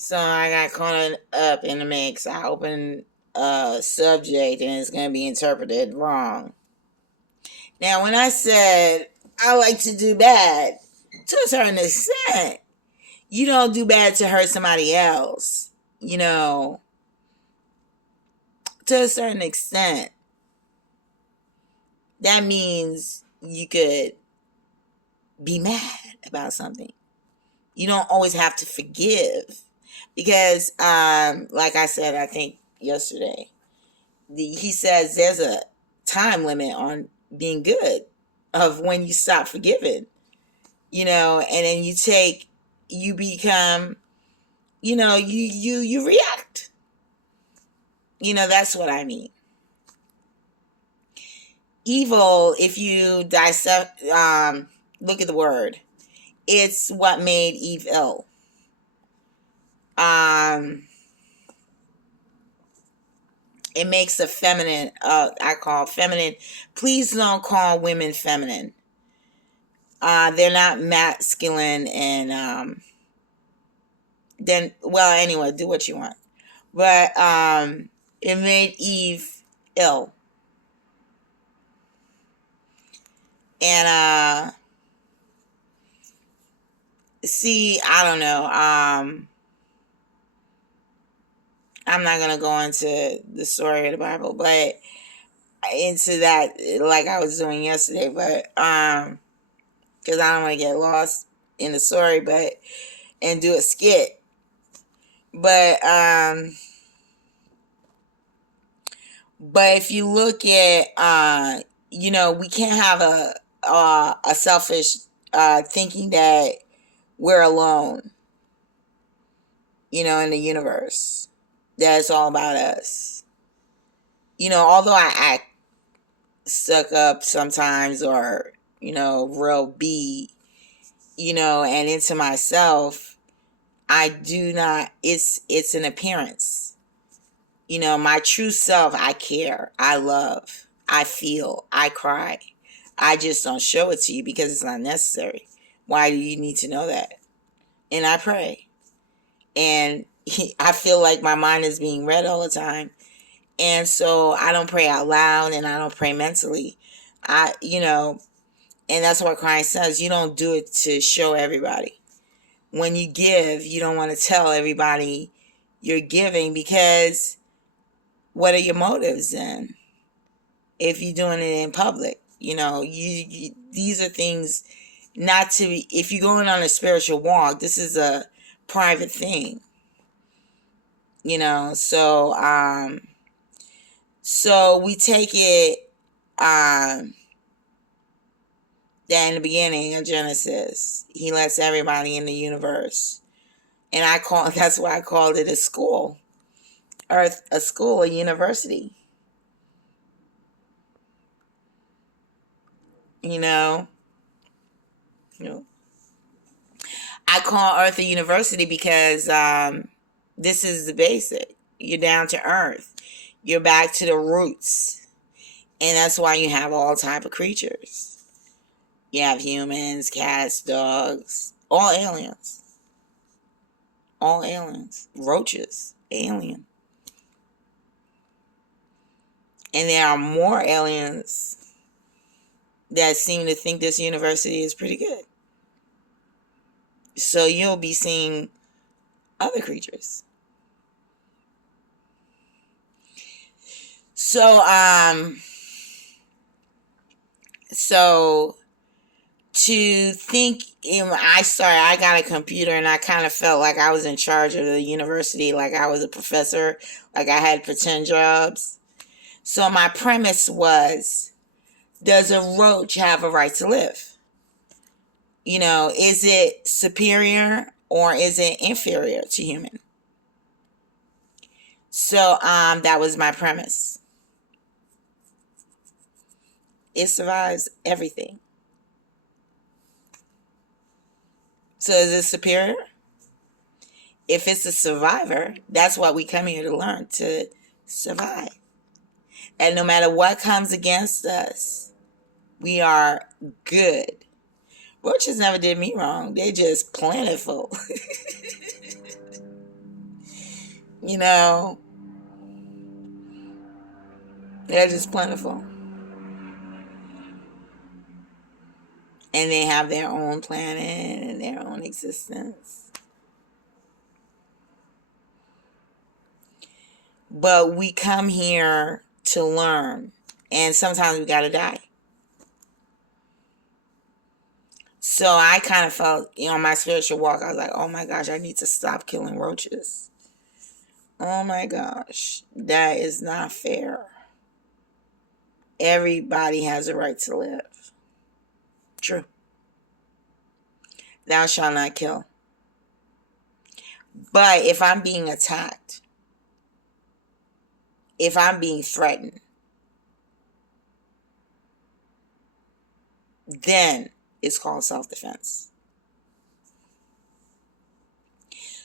So I got caught up in the mix. I opened a subject and it's going to be interpreted wrong. Now, when I said I like to do bad, to a certain extent, you don't do bad to hurt somebody else. To a certain extent, that means you could be mad about something. You don't always have to forgive because, like I said, I think yesterday, he says there's a time limit on being good of when you stop forgiving, and then you become, you react. That's what I mean. Evil, if you dissect, look at the word, it's what made Eve ill. It makes a feminine, I call feminine. Please don't call women feminine. They're not masculine, and then, well, anyway, do what you want. But it made Eve ill. And see, I don't know. I'm not gonna go into the story of the Bible, but into that like I was doing yesterday, but because I don't want to get lost in the story, and do a skit. But if you look at we can't have a selfish thinking that we're alone, in the universe. That it's all about us. Although I act stuck up sometimes, or real B, and into myself, I do not. It's an appearance. My true self, I care, I love, I feel, I cry. I just don't show it to you because it's not necessary. Why do you need to know that? And I pray. And I feel like my mind is being read all the time. And so I don't pray out loud and I don't pray mentally. And that's what Christ says. You don't do it to show everybody. When you give, you don't want to tell everybody you're giving, because what are your motives then? If you're doing it in public, you these are things not to be. If you're going on a spiritual walk, this is a private thing. So we take it that in the beginning of Genesis, he lets everybody in the universe, and that's why I called it a school, Earth, a school, a university. I call Earth a university because this is the basic. You're down to earth. You're back to the roots. And that's why you have all type of creatures. You have humans, cats, dogs, all aliens. All aliens. Roaches, alien. And there are more aliens that seem to think this university is pretty good. So you'll be seeing other creatures. So to think, I got a computer and I kind of felt like I was in charge of the university, like I was a professor, like I had pretend jobs. So my premise was, does a roach have a right to live? Is it superior or is it inferior to human? So that was my premise. It survives everything. So is it superior? If it's a survivor, that's what we come here to learn, to survive. And no matter what comes against us, we are good. Roaches never did me wrong. They just plentiful. You know, they're just plentiful. And they have their own planet and their own existence. But we come here to learn. And sometimes we got to die. So I kind of felt, on my spiritual walk, I was like, oh my gosh, I need to stop killing roaches. Oh my gosh, that is not fair. Everybody has a right to live. True. Thou shalt not kill. But if I'm being attacked, if I'm being threatened, then it's called self-defense.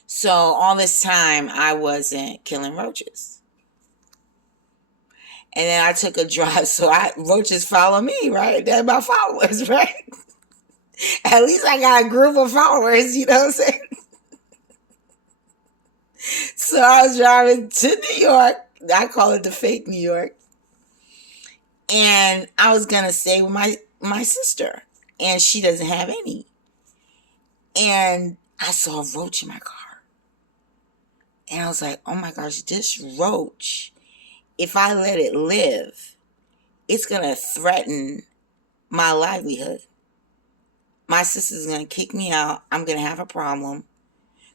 So all this time, I wasn't killing roaches. And then I took a drive, so roaches follow me, right? They're my followers, right? At least I got a group of followers, you know what I'm saying? So I was driving to New York. I call it the fake New York. And I was going to stay with my sister. And she doesn't have any. And I saw a roach in my car. And I was like, oh my gosh, this roach, if I let it live, it's going to threaten my livelihood. My sister's going to kick me out. I'm going to have a problem.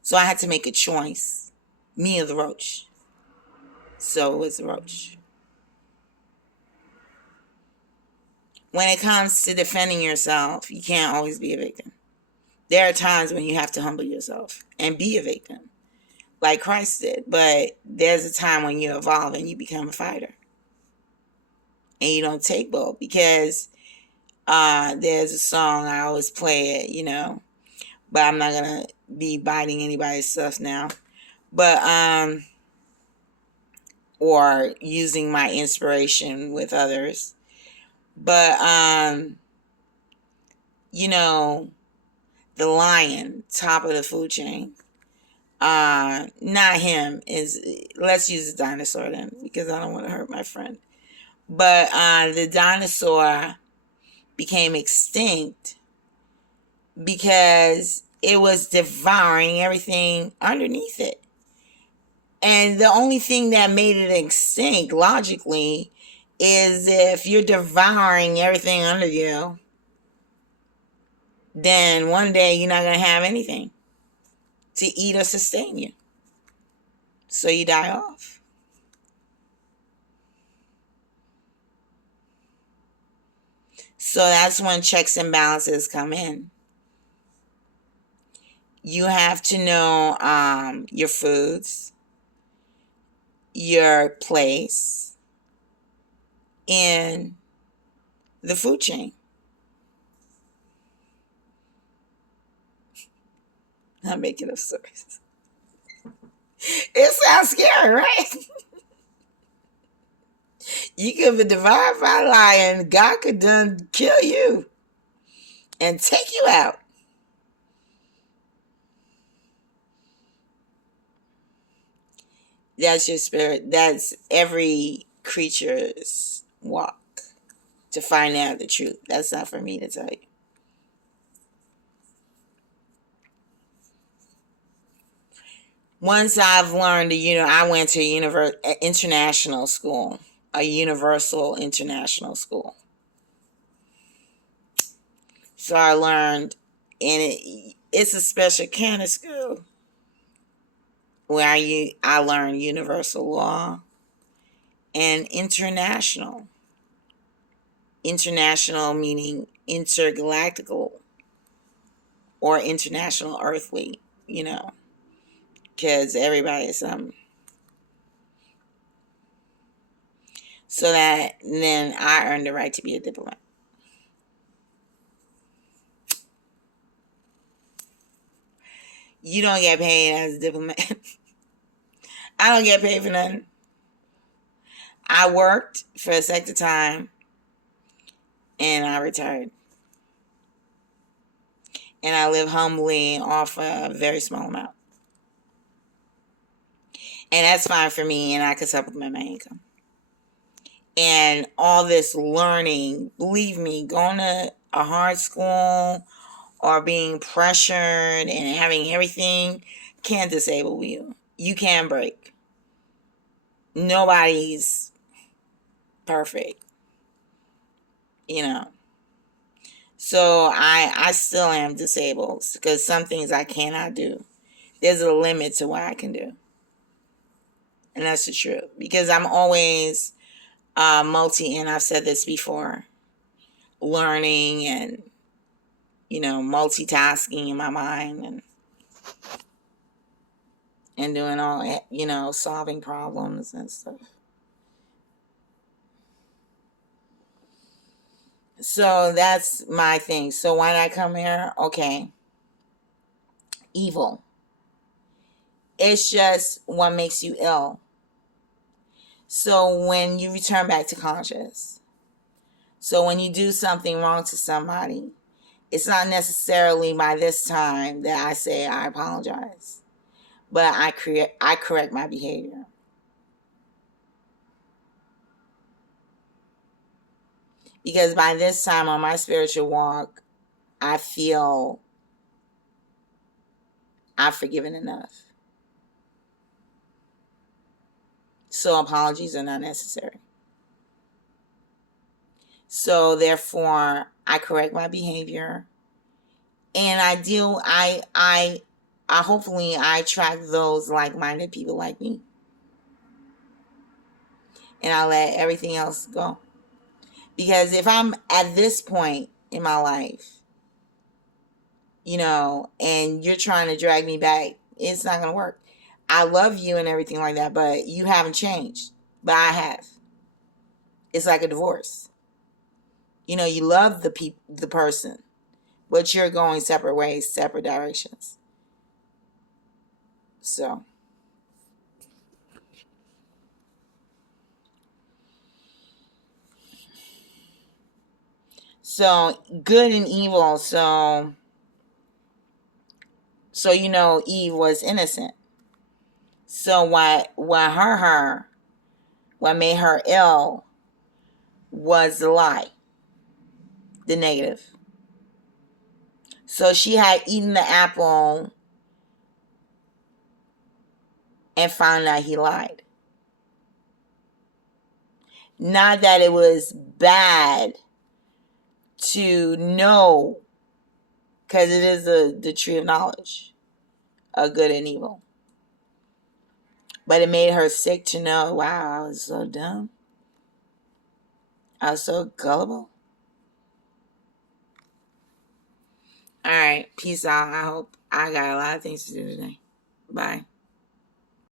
So I had to make a choice. Me or the roach. So it was the roach. When it comes to defending yourself, you can't always be a victim. There are times when you have to humble yourself and be a victim, like Christ did. But there's a time when you evolve and you become a fighter. And you don't take both, because there's a song, I always play it, but I'm not going to be biting anybody's stuff now. But, or using my inspiration with others. But, the lion, top of the food chain, not him, let's use the dinosaur then, because I don't want to hurt my friend. But the dinosaur became extinct because it was devouring everything underneath it. And the only thing that made it extinct, logically, is if you're devouring everything under you, then one day you're not going to have anything to eat or sustain you. So you die off. So that's when checks and balances come in. You have to know your foods, your place in the food chain. I'm making up stories. It sounds scary, right? You could be devoured by a lion. God could done kill you and take you out. That's your spirit. That's every creature's walk to find out the truth. That's not for me to tell you. Once I've learned, I went to international school, a universal international school. So I learned, and it's a special kind of school where I learned universal law and international. International meaning intergalactical or international earthly, because everybody is something. So that then I earned the right to be a diplomat. You don't get paid as a diplomat. I don't get paid for nothing. I worked for a sector time and I retired. And I live humbly off a very small amount. And that's fine for me, and I can supplement my income. And all this learning, believe me, going to a hard school or being pressured and having everything can disable you. You can break. Nobody's perfect, you know. So I still am disabled because some things I cannot do. There's a limit to what I can do. And that's the truth. Because I'm always and I've said this before, learning and, multitasking in my mind and doing all that, solving problems and stuff. So that's my thing. So why did I come here? Okay. Evil. It's just what makes you ill. So when you return back to conscious, so when you do something wrong to somebody, it's not necessarily by this time that I say I apologize, but I correct my behavior. Because by this time on my spiritual walk, I feel I've forgiven enough. So apologies are not necessary. So therefore, I correct my behavior, and I hopefully I attract those like-minded people like me, and I let everything else go. Because if I'm at this point in my life, and you're trying to drag me back, it's not going to work. I love you and everything like that, but you haven't changed. But I have. It's like a divorce. You love the person, but you're going separate ways, separate directions. So good and evil. So Eve was innocent. So what made her ill was the lie, the negative. So she had eaten the apple and found out he lied. Not that it was bad to know, because it is the tree of knowledge of good and evil. But it made her sick to know, wow, I was so dumb. I was so gullible. All right, peace out. I hope I got a lot of things to do today. Bye.